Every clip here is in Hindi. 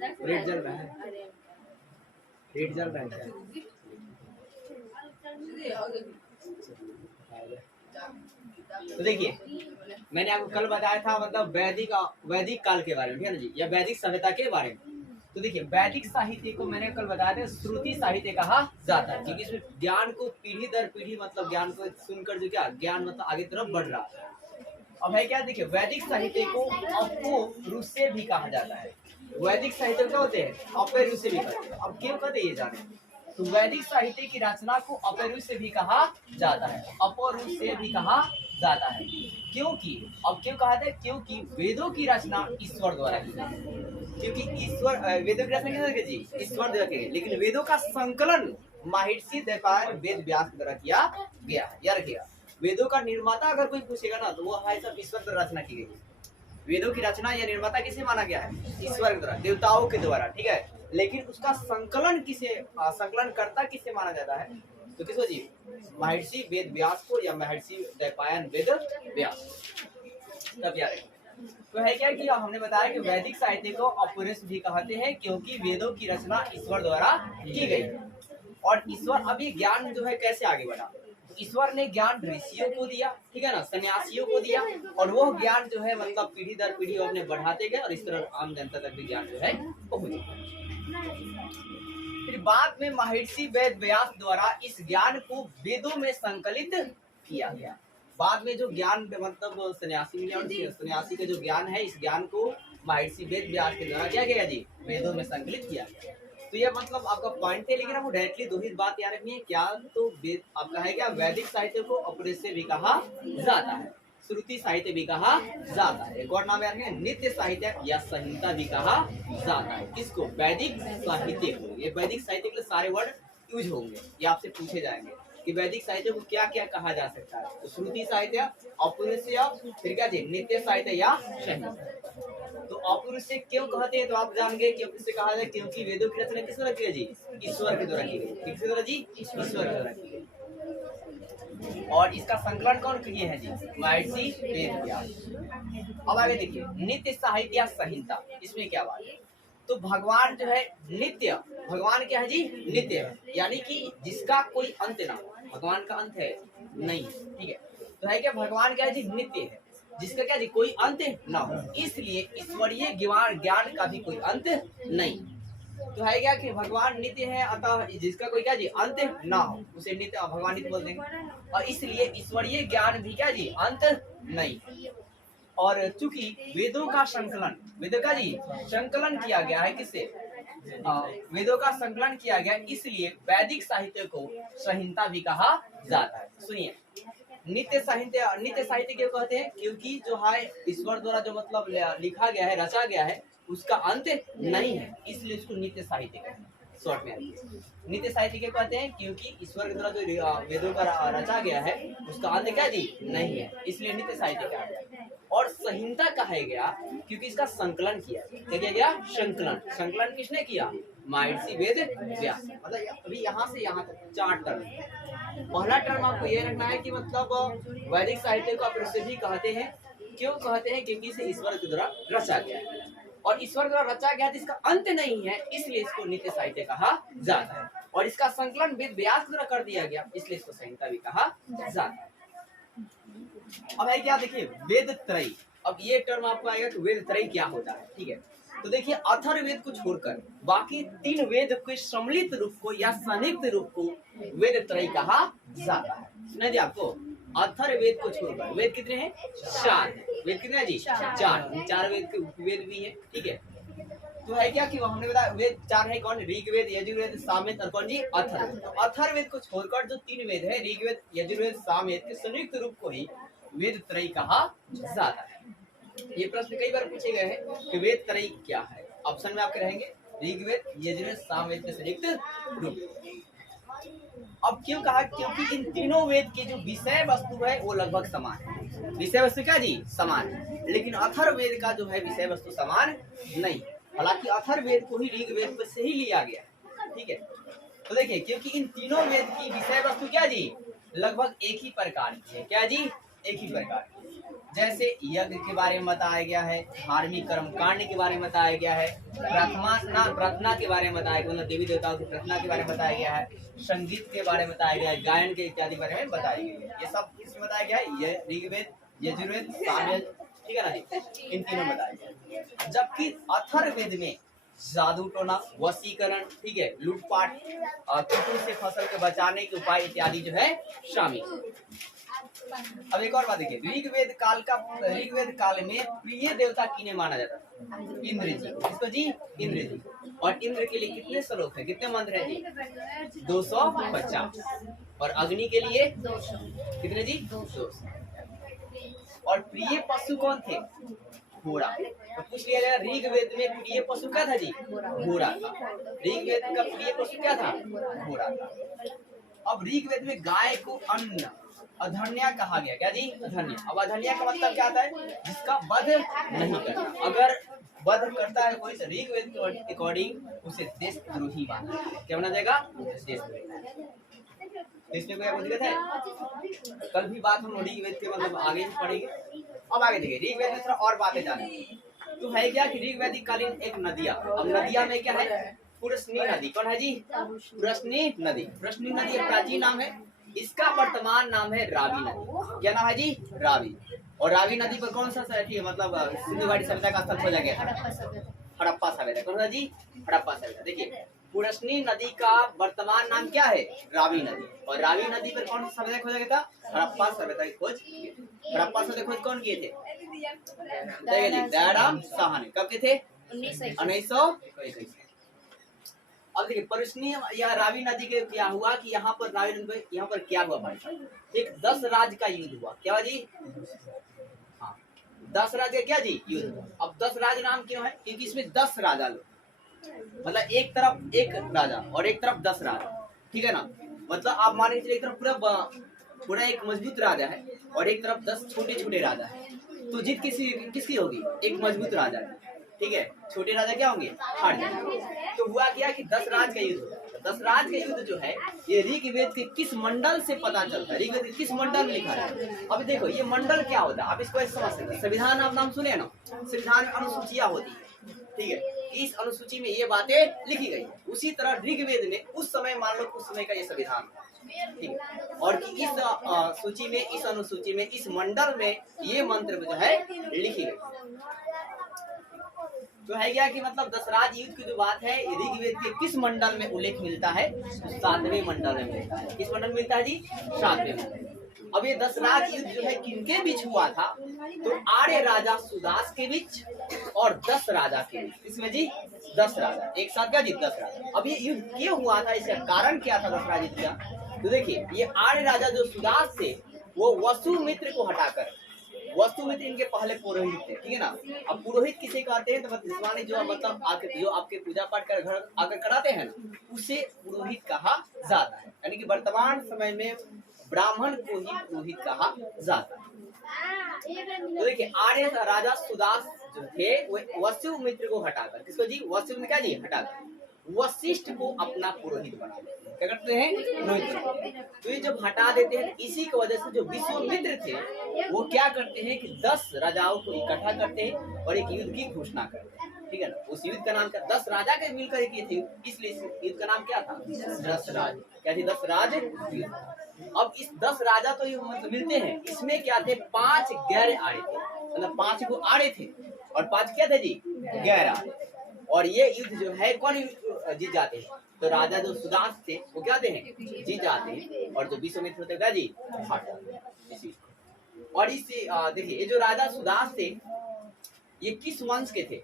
रेट जल रहा है, रेट जल रहा है क्या? तो देखिए मैंने आपको कल बताया था मतलब वैदिक काल के बारे में, ठीक है ना जी, या वैदिक सभ्यता के बारे में। तो देखिए वैदिक साहित्य को मैंने कल बताया था श्रुति साहित्य कहा जाता है, क्योंकि इसमें ज्ञान को पीढ़ी दर पीढ़ी मतलब ज्ञान को सुनकर जो क्या ज्ञान मतलब आगे तरफ बढ़ रहा है। अब है क्या, देखिए वैदिक साहित्य को अपौरुषेय भी कहा जाता है। वैदिक साहित्य क्या होते हैं? अपौरुषेय भी कहते हैं। अब क्यों कहते हैं ये जाने, तो वैदिक साहित्य की रचना को अपौरुषेय भी कहा जाता है, अपौरुषेय भी कहा जाता है। क्योंकि अब क्यों कहा था, क्योंकि वेदों की रचना ईश्वर द्वारा की गई, क्योंकि ईश्वर वेदों की रचना किसने की? ईश्वर द्वारा की। लेकिन वेदों का संकलन महर्षि द्वैपायन वेद व्यास द्वारा किया गया है, याद रखिएगा। वेदों का निर्माता अगर कोई पूछेगा ना तो वो है सब ईश्वर द्वारा रचना की गई। वेदों की रचना या निर्माता किसे माना गया है? ईश्वर के द्वारा, देवताओं के द्वारा, ठीक है। लेकिन उसका संकलन किसे, संकलन करता किसे माना जाता है? तो किसको जी? महर्षि वेद व्यास को, या महर्षि द्वैपायन वेद व्यास। तब याद रखिए। तो है क्या कि हमने बताया कि वैदिक साहित्य को अपौरुष भी कहते हैं, क्योंकि वेदों की रचना ईश्वर द्वारा की गई। और ईश्वर अभी ज्ञान जो है कैसे आगे बढ़ा, ईश्वर ने ज्ञान ऋषियों को दिया, ठीक है ना, सन्यासियों को दिया, और वो ज्ञान जो है मतलब पीढ़ी दर पीढ़ी अपने बढ़ाते गए, और इस तरह आम जनता तक भी ज्ञान जो है पहुंच गया। फिर बाद में महर्षि वेद व्यास द्वारा इस ज्ञान को वेदों में संकलित किया गया। बाद में जो ज्ञान मतलब सन्यासी का जो ज्ञान है, इस ज्ञान को महर्षि वेद व्यास के द्वारा क्या गया जी? वेदों में संकलित किया गया। तो ये मतलब आपका पॉइंट है, लेकिन आपको डायरेक्टली दो ही बात याद रखनी है क्या, तो आपका है क्या, वैदिक साहित्य को अपौरुषेय भी कहा जाता है, श्रुति साहित्य भी कहा जाता है। एक और नाम याद रखें, नित्य साहित्य या संहिता भी कहा जाता है। किसको? वैदिक साहित्य को। ये वैदिक साहित्य के लिए सारे वर्ड यूज होंगे, ये आपसे पूछे जाएंगे कि वैदिक साहित्य को क्या क्या कहा जा सकता है। तो श्रुति साहित्य, अपौरुषेय, फिर क्या जी? नित्य साहित्य या संहिता। तो अपौरुषेय क्यों कहते हैं, तो आप जान गए कि अपौरुषेय कहा जाए क्योंकि वेदों की रचना किस द्वारा की गई जी? ईश्वर के द्वारा की गई। किसके द्वारा जी? ईश्वर के द्वारा की गई। और इसका संकलन कौन किए हैं जी? महर्षि वेद व्यास। अब आगे देखिए नित्य साहित्य या संहिता, इसमें क्या बात है, तो भगवान जो है नित्य, भगवान क्या है जी? नित्य है, यानी कि जिसका कोई अंत ना हो। भगवान का अंत है नहीं, ठीक है। तो है क्या, भगवान क्या है जी? नित्य है, जिसका क्या जी? कोई अंत ना हो, इसलिए ईश्वरीय ज्ञान का भी कोई अंत नहीं। तो है क्या कि भगवान नित्य है, अतः जिसका कोई क्या जी? अंत ना हो, उसे नित्य भगवान नित्य बोल देंगे। और इसलिए ईश्वरीय ज्ञान भी क्या जी? अंत नहीं। और चूंकि वेदों का संकलन, वेदों का जी संकलन किया गया है, किससे? वेदों का संकलन किया गया, इसलिए वैदिक साहित्य को संहिता भी कहा जाता है। सुनिए, नित्य साहित्य क्यों कहते हैं? क्योंकि जो है ईश्वर द्वारा जो मतलब लिखा गया है, रचा गया है, उसका अंत नहीं है, इसलिए उसको नित्य साहित्य कहते हैं। शॉर्ट में नित्य साहित्य क्यों कहते हैं? क्योंकि ईश्वर के द्वारा जो वेदों का रचा गया है, उसका अंत क्या जी? नहीं है, इसलिए नित्य साहित्य कहा गया। और संहिता कहा गया क्योंकि इसका संकलन किया गया। संकलन किसने किया? महर्षि वेद व्यास। मतलब अभी यहाँ से यहाँ तक 4 टर्म। पहला टर्म आपको ये रखना है कि मतलब वैदिक साहित्य को अपौरुषेय भी कहते हैं। क्यों कहते हैं? क्योंकि इसे ईश्वर के द्वारा रचा गया है, और ईश्वर द्वारा रचा गया है, इसका अंत नहीं है, इसलिए इसको नित्य साहित्य कहा जाता है। और इसका संकलन वेद व्यास द्वारा कर दिया गया, इसलिए इसको संहिता भी कहा जाता है। अब है क्या, देखिए वेद त्रयी। अब ये टर्म आपको आएगा कि वेद त्रयी क्या होता है, ठीक है। तो देखिए अथर्ववेद को छोड़कर बाकी 3 वेद के सम्मिलित रूप को या संयुक्त रूप को वेद त्रयी कहा जाता है। सुना जी आपको? अथर्ववेद को छोड़कर वेद कितने हैं? 4। वेद कितने हैं जी? 4 वेद के उपवेद भी है, ठीक है। तो है क्या कि हमने बताया वेद 4 है, कौन? ऋग्वेद, यजुर्वेद, सामवेद और कौन जी? अथर्ववेद। तो अथर्ववेद को छोड़कर जो 3 वेद है, ऋग्वेद, यजुर्वेद, सामवेद के संयुक्त रूप को ही वेद त्रयी कहा जाता है। ये प्रश्न कई बार पूछे गए हैं कि वेद त्रयी क्या है। ऑप्शन में आपके रहेंगे ऋग्वेद, यजुर्वेद, सामवेद के संयुक्त रूप। अब क्यों कहा? क्योंकि इन तीनों वेद की जो विषय वस्तु है वो लगभग समान है। विषय वस्तु क्या जी? समान है। लेकिन अथर्ववेद का जो है विषय वस्तु समान नहीं। हालांकि अथर्ववेद को ही ऋग्वेद से ही लिया गया, ठीक है। तो देखिए क्योंकि इन तीनों वेद की विषय वस्तु क्या जी? लगभग एक ही प्रकार की है। क्या जी? एक ही प्रकार की। जैसे यज्ञ के बारे में बताया गया है, धार्मिक कर्म कांड के बारे में बताया गया है, प्रार्थना के बारे में बताया गया, मतलब देवी देवताओं की प्रार्थना के बारे में बताया गया है, संगीत के बारे में बताया गया है, गायन के इत्यादि बारे में बताया गया है। ये सब किसमें बताया गया है? ये ऋग्वेद, यजुर्वेद, सामवेद, ठीक है ना जी, इन तीनों में बताया गया है। जबकि अथर्ववेद में जादू टोना, वशीकरण, ठीक है, लूटपाट और कीटों से फसल के बचाने के उपाय इत्यादि जो है शामिल। अब एक और बात देखिए, ऋग्वेद काल में प्रिय देवता किन्हें माना जाता था? इंद्र जी। इसको जी इंद्र जी। और इंद्र के लिए कितने श्लोक है, कितने मंत्र है जी? 250। और अग्नि के लिए 200। कितने जी? 200। और प्रिय पशु कौन थे? घोड़ा। तो पूछ लिया गया ऋग्वेद में प्रिय पशु क्या था जी? घोड़ा था। ऋग्वेद का प्रिय पशु क्या था? घोड़ा था। अब ऋग्वेद में गाय को अन्न अधन्या कहा गया। क्या जी? अधन्या। अब अधन्या का मतलब क्या आता है? जिसका वध नहीं करता। अगर वध करता है कोई, ऋग्वेद के अकॉर्डिंग उसे देशद्रोही माना जाएगा। क्या माना जाएगा? देशद्रोही। इसमें कोई दिक्कत है? कल भी बात हम ऋग्वेद के मतलब आगे पढ़ेंगे। अब आगे देखिए, ऋग्वेद में थोड़ा और बातें जाने तो है क्या कि ऋग्वैदिक कालीन एक नदिया। अब नदिया में क्या है? पुरस्नी नदी। कौन है जी? पुरस्नी नदी। पुरस्नी नदी एक प्राचीन नाम है, इसका वर्तमान नाम है रावी नदी। क्या नाम है जी? रावी। और रावी नदी पर कौन सा मतलब सिंधु घाटी सभ्यता का स्थल खोजा गया था? हड़प्पा सभ्यता। कौन सा जी? हड़प्पा सभ्यता। देखिए, पुरस्नी नदी का वर्तमान नाम क्या है? रावी नदी। और रावी नदी पर कौन सा सभ्यता खोजा गया था? हड़प्पा सभ्यता की खोज। हड़प्पा सभ्यता खोज कौन किए थे? दयाराम साहा ने। कब के थे? 1921। अब देखिए, पुरस्नी या रावी नदी के क्या हुआ कि यहाँ पर रावी नदी यहाँ पर क्या हुआ भाई? एक 10 राज का युद्ध हुआ। क्या जी? हाँ, 10 राज का क्या जी? युद्ध। अब 10 राज नाम क्यों है? क्योंकि इसमें 10 राजा लोग, मतलब एक तरफ एक राजा और एक तरफ 10 राजा, ठीक है ना। मतलब आप मान लीजिए एक तरफ पूरा एक मजबूत राजा है और एक तरफ 10 छोटे छोटे राजा है, तो जीत किसकी होगी? एक मजबूत राजा है, ठीक है। छोटे राजा क्या होंगे? हार जाएंगे। तो हुआ क्या कि 10 राज का युद्ध। 10 राज का युद्ध जो है ये ऋग्वेद के किस मंडल से पता चलता है? ऋग्वेद के किस मंडल में लिखा है? अब देखो, ये मंडल क्या होता है आप इसको ऐसे समझ सकते हैं। संविधान आप नाम सुने ना, संविधान में अनुसूचियां होती है, ठीक है। इस अनुसूची में ये बातें लिखी गई। उसी तरह ऋग्वेद में उस समय, मान लो उस समय का ये संविधान, ठीक है, और कि इस सूची में, इस अनुसूची में, इस मंडल में ये मंत्र जो है लिखी गई। तो है क्या कि मतलब 10 राज युद्ध की जो बात है ऋग्वेद के किस मंडल में उल्लेख मिलता है? 7वें मंडल में मिलता है। किस मंडल में मिलता है जी? 7वें मंडल। अब ये 10 राज युद्ध जो है किनके बीच हुआ था? तो आर्य राजा सुदास के बीच और 10 राजा के बीच। इसमें जी 10 राजा एक साथ क्या जी? 10 राजा। अब ये युद्ध क्यों हुआ था? इसका कारण क्या था 10 राज युद्ध का? तो देखिए, ये आर्य राजा जो सुदास थे वो वसुमित्र को हटाकर, वसुमित्र इनके पहले पुरोहित थे, ठीक है ना। अब पुरोहित किसे कहते हैं? तो मतलब जो मतलब जो आपके पूजा पाठ कर घर आकर कराते हैं ना, उसे पुरोहित कहा जाता है। यानी कि वर्तमान समय में ब्राह्मण को ही पुरोहित कहा जाता है। तो देखिए, आर्य राजा सुदास जो थे वो वसुमित्र को हटाकर, किसको जी? वसुमित्र क्या जी? हटाकर वशिष्ठ को अपना पुरोहित बना देते हैं। क्या करते हैं? पुरोहित। तो ये जब हटा देते हैं, इसी की वजह से जो विश्वामित्र थे वो क्या करते हैं कि 10 राजाओं को इकट्ठा करते हैं और एक युद्ध की घोषणा करते हैं, ठीक है ना। उस युद्ध का नाम क्या? 10 राजा के मिलकर किए थे, इसलिए इस युद्ध का नाम क्या था? 10 राज। क्या थी? 10 राज युद्ध। अब इस 10 राजा तो मतलब मिलते हैं, इसमें क्या थे? 5 गैर आर्य थे, मतलब 5 को आर्य थे और 5 क्या थे जी? गैर आर्य। और ये युद्ध जो है कौन जीत जाते हैं? तो राजा जो सुदास थे वो क्या हैं? जीत जाते हैं। और जो विश्वामित्र होते हैं जी? हार जाते हैं। और इस देखिए, ये जो राजा सुदास थे ये किस वंश के थे?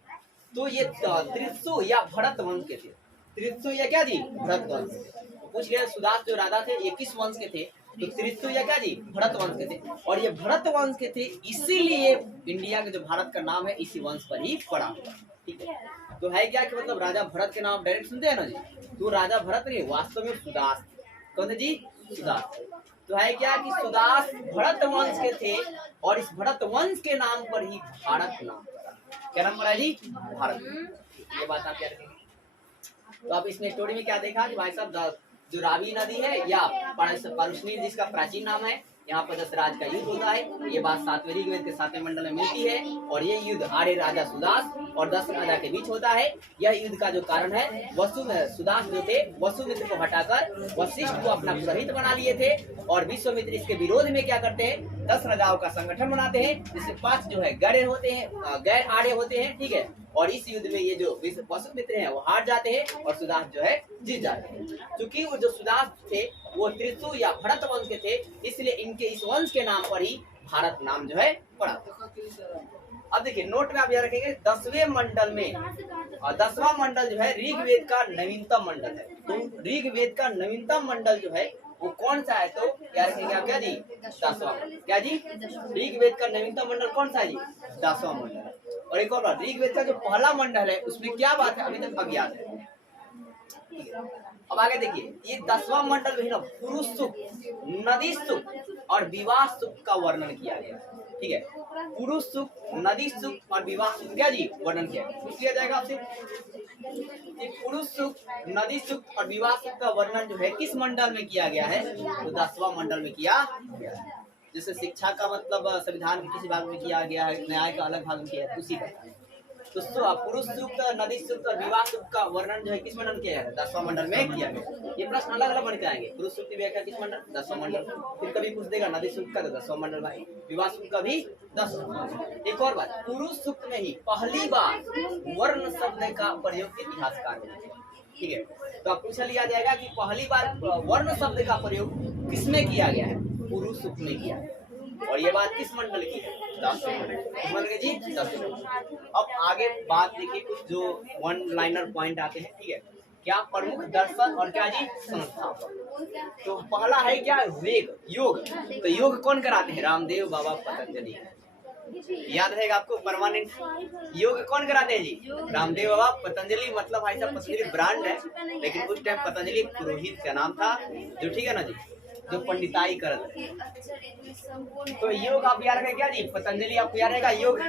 तो ये त्रिशु या भरत वंश के थे। त्रिशु या क्या जी? भरत वंश के थे। तो पूछ लिया सुदास जो राजा थे ये किस वंश के थे? तो त्रिशु या क्या जी? भरत वंश के थे। और ये भरत वंश के थे, इसीलिए इंडिया का जो भारत का नाम है इसी वंश पर ही पड़ा हुआ, ठीक है। तो है क्या कि मतलब राजा भरत के नाम डायरेक्ट सुनते हैं ना जी, तो राजा भरत नहीं, वास्तव में सुदास। कौन थे जी? सुदास। तो है क्या कि सुदास भरत वंश के थे और इस भरत वंश के नाम पर ही भारत नाम पड़ा। क्या नाम पड़ा जी? भारत। ये बात आप क्या रखेंगे? तो आप इसमें स्टोरी में क्या देखा कि भाई साहब जो रावी नदी है या पुरुषनी जिसका प्राचीन नाम है, यहाँ पर दशराज का युद्ध होता है। ये बात सातवें ऋग्वेद के 7वें मंडल में मिलती है। और ये युद्ध आर्य राजा सुदास और दक्ष राजा के बीच होता है। यह युद्ध का जो कारण है, सुदास जो थे वसुमित्र को हटाकर वशिष्ठ को अपना पुरोहित बना लिए थे और विश्वामित्र इसके विरोध में क्या करते हैं, 10 राजाओं का संगठन बनाते हैं, जिससे 5 जो है गैर होते हैं, गैर आर्य होते हैं, ठीक है। और इस युद्ध में ये जो वसुमित्र हैं वो हार जाते हैं और सुदास जो है जीत जाते हैं। क्योंकि वो जो सुदास थे वो त्रिशु या भरत वंश के थे, इसलिए इनके इस वंश के नाम पर ही भारत नाम जो है पड़ा। अब देखिए नोट में आप याद रखेंगे 10वें मंडल में, और 10वां मंडल जो है ऋग्वेद का नवीनतम मंडल है। तो ऋग्वेद का नवीनतम मंडल जो है वो कौन सा है, तो याद रखेंगे आप क्या जी, 10वां। क्या जी, ऋग्वेद का नवीनतम मंडल कौन सा है जी, 10वां मंडल। और एक और बात, ऋग्वेद का जो पहला मंडल है उसमें क्या बात है अभी तक अज्ञात है। अब आगे देखिए, ये 10वां मंडल में ना पुरुष सुख, नदी सुख और विवाह सुख का वर्णन किया गया, ठीक है। पुरुष सुख, नदी सुख और विवाह सुख क्या जी वर्णन किया किया जाएगा आपसे। पुरुष सुख, नदी सुख और विवाह सुख का वर्णन जो है किस मंडल में किया गया है, तो 10वां मंडल में किया गया है। जैसे शिक्षा का मतलब संविधान के किसी भाग में किया गया है, न्याय का अलग भाग में किया है, उसी का। तो पुरुष सूक्त, नदी सूक्त और विवाह सूक्त का वर्णन जो है किस मंडल में किया है, 10वां मंडल में किया गया। ये प्रश्न अलग अलग बनते आएंगे। पुरुष सूक्त की व्याख्या किस मंडल, 10वां मंडल। फिर कभी पूछ देगा नदी सूक्त का तो 10वां मंडल में, विवाह सूक्त का भी 10वां। एक और बात, पुरुष सूक्त में ही पहली बार वर्ण शब्द का प्रयोग इतिहासकार ने, ठीक है। तो आप पूछा लिया जाएगा कि पहली बार वर्ण शब्द का प्रयोग किसमें किया गया है, पुरुष सूक्त में किया है। और ये बात किस मंडल की है, 10वें मंडल जी, 10वें। अब आगे बात देखिए, कुछ जो वन लाइनर पॉइंट आते हैं, ठीक है। क्या प्रमुख दर्शन और क्या जी संस्थापक। तो पहला है क्या, वेग, योग। तो योग कौन कराते हैं, रामदेव बाबा पतंजलि। याद रहेगा आपको, परमानेंट योग कौन कराते हैं जी, रामदेव बाबा पतंजलि। मतलब भाई साहब पतंजलि ब्रांड है, लेकिन उस टाइम पतंजलि पुरोहित का नाम था, जो ठीक है ना जी, जो पंडिताई कर रहे। तो योग आप याद रखें क्या जी, पतंजलि आपको याद रहेगा। योग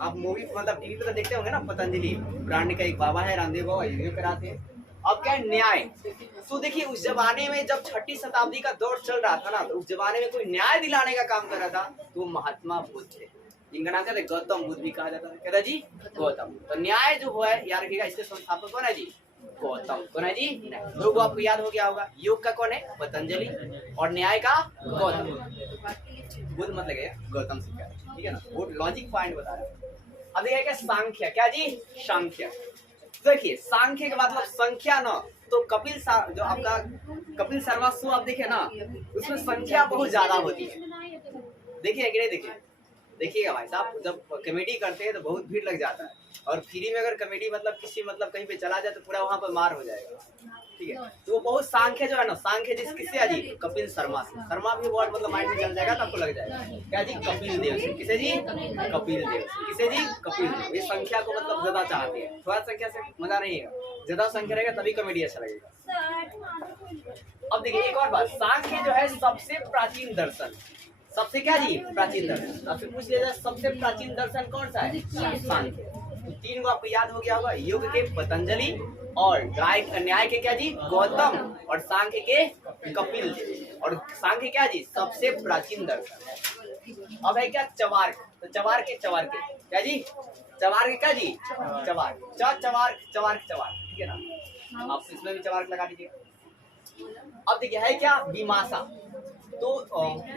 आप मूवी मतलब टीवी पे तो देखते होंगे ना, पतंजलि ब्रांड का एक बाबा है रामदेव बाबा, योग कराते हैं। अब क्या है, न्याय। तो देखिए उस जमाने में जब 6ठी शताब्दी का दौर चल रहा था ना, तो उस जमाने में कोई न्याय दिलाने का काम कर रहा था, तो महात्मा बुद्ध थे, जिनका नाम क्या था, गौतम बुद्ध भी कहा जाता है। क्या था जी, गौतम। तो न्याय जो है याद रखिएगा, इसके संस्थापक कौन है जी, गौतम। कौन है जी, योग आपको याद हो गया होगा। योग का कौन है, पतंजलि, और न्याय का गौतम। बुद्ध मत लगेगा, गौतम से क्या, ठीक है ना, वो लॉजिक पॉइंट बता रहा है। अब देखिए क्या, सांख्य। क्या जी, सांख्य। देखिए सांख्य के मतलब संख्या ना, तो जो आपका कपिल शर्मा शो आप देखे ना, उसमें संख्या बहुत ज्यादा होती है। देखिए कि नहीं, देखिएगा भाई साहब, जब कॉमेडी करते हैं तो बहुत भीड़ लग जाता है, और फ्री में अगर कॉमेडी मतलब किसी मतलब कहीं पे चला जाए तो पूरा वहाँ पर मार हो जाएगा, ठीक है। तो वो बहुत सांख्य जो है ना, सांख्य किससे जी, कपिल शर्मा से। शर्मा भी वर्ड मतलब माइंड में चल जाएगा तो आपको लग जाएगा क्या जी, कपिल देव से। किसे जी, कपिल देव से। किसे जी, कपिल देव। ये संख्या को मतलब ज्यादा चाहते हैं, थोड़ा संख्या से मजा नहीं है, ज्यादा संख्या रहेगा तभी कॉमेडी अच्छा लगेगा। अब देखिए एक और बात, सांख्य जो है सबसे प्राचीन दर्शन, सबसे क्या जी, प्राचीन दर्शन। आपसे पूछ लिया जाए सबसे प्राचीन दर्शन कौन सा है, सांख्य। तो 3 को आपको याद हो गया होगा, योग के पतंजलि, और न्याय के क्या जी, गौतम, और सांख्य के कपिल देव। और सांख्य क्या जी, सबसे प्राचीन दर्शन। अब है क्या, चवार्क। तो चवार्क क्या जी, चवार्क क्या जी, चवार्क, ठीक है ना। आप इसमें भी चवार्क लगा दीजिएगा। अब देखिए है क्या, मीमांसा। तो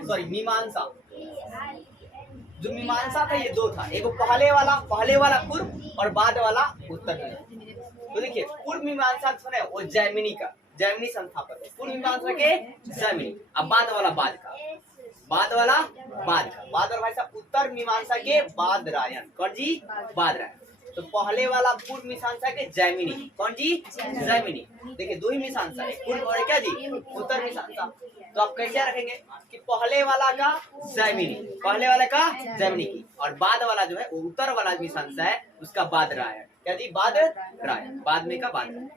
सॉरी मीमांसा। जो मीमांसा था ये 2 था, एक पहले वाला पूर्व और बाद वाला उत्तर। तो देखिए पूर्व मीमांसा सुने वो जैमिनी संस्थापक है, पूर्व मीमांसा के जैमिनी। अब बाद वाला भाई साहब उत्तर मीमांसा के बादरायण। कौन जी, बादरायण। तो पहले वाला पूर्व मीमांसा के जैमिनी। कौन जी, जैमिनी। देखिए 2 ही मीमांसा है, पूर्व और क्या जी, उत्तर मीमांसा। तो आप कैसे रखेंगे कि पहले वाला का जैमिनी, की, और बाद वाला जो है उत्तर वाला मीमांसा है उसका बादरायण। क्या जी, बादरायण, बाद में का बादरायण।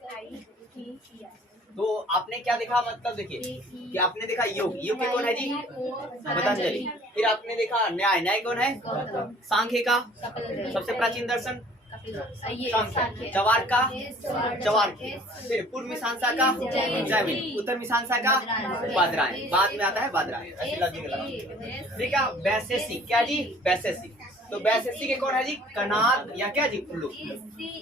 तो आपने क्या देखा, मतलब देखिए कि आपने देखा योग के कौन है जी, पतंजलि। फिर आपने देखा न्याय कौन है, सांख्य का सबसे प्राचीन दर्शन, जवार का जवार की, फिर पूर्व मीमांसा का जैमिनी, उत्तर मीमांसा का बादरायण, बाद में आता है बादरायण। ऐसे लगेगा ठीक है। वैशेषिक क्या जी? वैशेषिक। तो वैशेषिक कौन है जी? कनाद या क्या जी? उल्लू।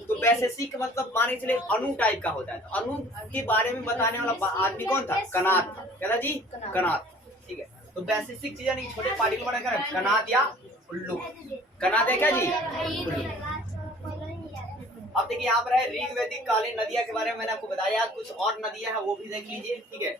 तो वैशेषिक मतलब माने चले अणु टाइप का होता है। तो अणु के बारे में बताने वाला आदमी कौन था? कनाद था। क्या था जी? कनाद। ठीक है। तो वैशेषिक चीज यानी छोटे पार्टिकल बना कर कनाद या उल्लू। कनाद है क्या जी? उल्लू। अब देखिए यहाँ पर है ऋग वैदिक कालीन नदियां के बारे में मैंने आपको बताया। कुछ और नदियां हैं वो भी देख लीजिए। ठीक है।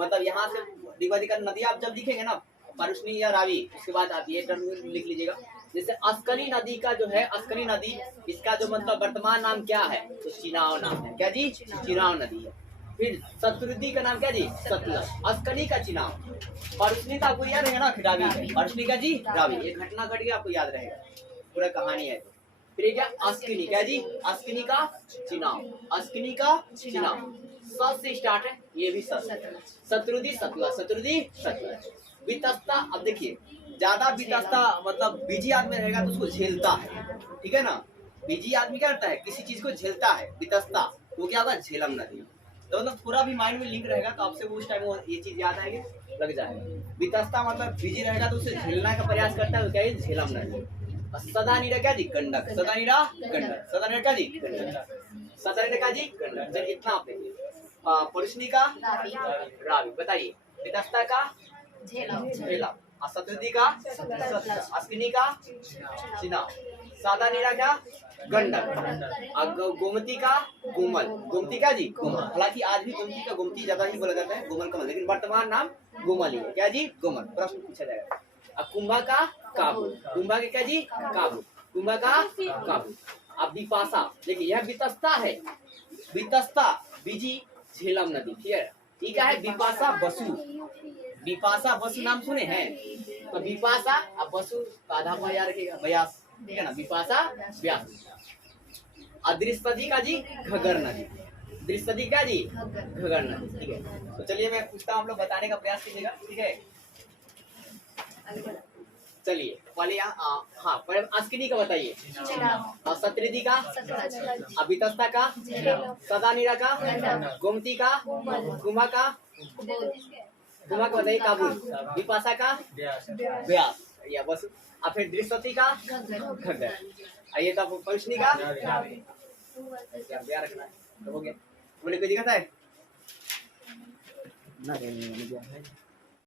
मतलब यहाँ से ऋग वैदिक नदियां आप जब दिखेंगे ना, परुष्णी या रावी, उसके बाद आप ये टर्म लिख लीजिएगा। जैसे अस्कनी नदी का जो है, अस्कनी नदी, इसका जो मतलब वर्तमान नाम क्या है? तो चिनाव नाम है। क्या जी? चिनाव नदी है। फिर सतरुदी का नाम क्या जी? सतलज। अस्कनी का चिनाव। परुष्णी का आपको याद रहेगा ना, खिडावी है। परुष्णी का जी रावी। ये घटना घट गया आपको याद रहेगा, पूरा कहानी है। फिर क्या? अस्किनी। क्या जी? अस्किनी का चिनाव। अस्किनी का चिनाव सत से स्टार्ट है, ये भी सत। सतरुदी सतलज, सतरुदी सतलज। वितस्ता, अब देखिए ज्यादा वितस्ता मतलब बीजी आदमी रहेगा तो उसको झेलता है। ठीक है ना। बीजी आदमी क्या करता है? किसी चीज को झेलता है। वितस्ता वो क्या होगा? झेलम नदी। तो मतलब पूरा भी माइंड में लिंक रहेगा, तो आपसे वो उस टाइम ये चीज याद आएगी, लग जाएगा। वितस्ता मतलब बिजी रहेगा तो उसे झेलने का प्रयास करता है, तो क्या है? झेलम नदी। सदा नीरा क्या जी? गंडक। सदा नीरा गंडक। सदा नीरा क्या जी? गंडक। सदा नीरा क्या जी? गंडक। चलिए इतना आप देखिए। परुष्णी का रावी। बताइए। वितस्ता का झेलम। सतरुदी का अस्किनी का चिनाव। सादा नीरा क्या? गंडक। गोमती का गोमल। गोमती का जी? गोमल। हालांकि आज भी गोमती का गोमती ज्यादा ही बोला जाता है, गोमल कमल, लेकिन वर्तमान नाम गोमल ही है। क्या जी? गोमल। प्रश्न पूछा जाएगा। अब कुंभा का काबू। कुंभा के क्या जी? काबू। कुंभा का काबू। अब विपाशा, देखिए यह वितस्ता है। वितस्ता बीजी झेलम नदी। ठीक है। ठीक है। विपाशा बसु। विपाशा बसु नाम सुने हैं? तो विपाशा अब बसु आधा पर याद रखिएगा, व्यास। ठीक है ना। विपाशा व्यास। अदृष्टि का जी? घगर नदी। दृष्टि क्या जी? घगर नदी। ठीक है। तो चलिए मैं पूछता हूँ, आप लोग बताने का प्रयास कीजिएगा। ठीक है। चलिए पहले यहाँ हाँ पहले अस्किनी का बताइए। सतरिदी का, अभितस्ता का, सदानीरा का, गोमती का, कुंभा का, कुंभा का बताइए काबुल, विपाशा का व्यास, या बस। और फिर दृष्टि का घग्गर, ये तो परुष्णी का रखना है। तो हो गया। बोले कोई दिक्कत है ना?